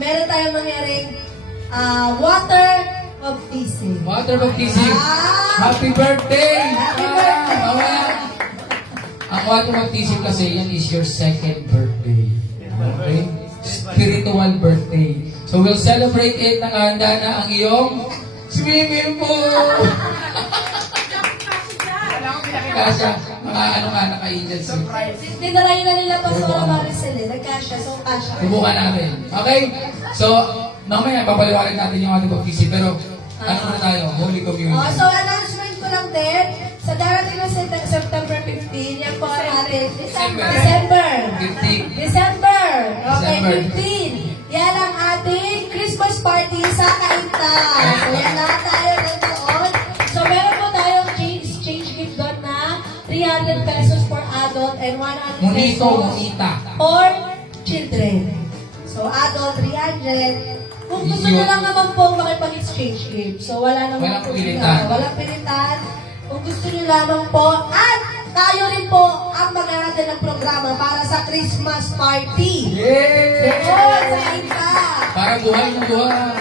meron tayong mangyaring water baptism. Water baptism. Happy birthday! Happy birthday! Ang water baptism kasi, yan is your second birthday. Okay? Spiritual birthday. So we'll celebrate it na handa na ang iyong swimming pool! Kasha, mga ano nga naka-angels. Dinarayin na nila pa sa Maricel eh. Nagkasya, so kasya. Subukan natin. Okay? So, mamaya papaliwarin natin yung ating baptism. Pero, ano na tayo? Holy Communion. So announcement ko lang din, sa darating na September 15, yan po ang ating December. 15. December. Okay, December. 15. Yan ang ating Christmas party sa Kainta. So yan lahat tayo nandoon. So meron po tayong exchange gift doon na 300 pesos for adult and 100 Monito, pesos monita. for children. So adult 300. Kung gusto nyo lang naman po makipag-exchange gift. So wala naman Walang po pilitan. walang pilitan. Kung gusto nyo lamang po. At tayo rin po ang mag-aaral ng programa para sa Christmas party. Yay! Doon sa Inka. Para buhay na buhay.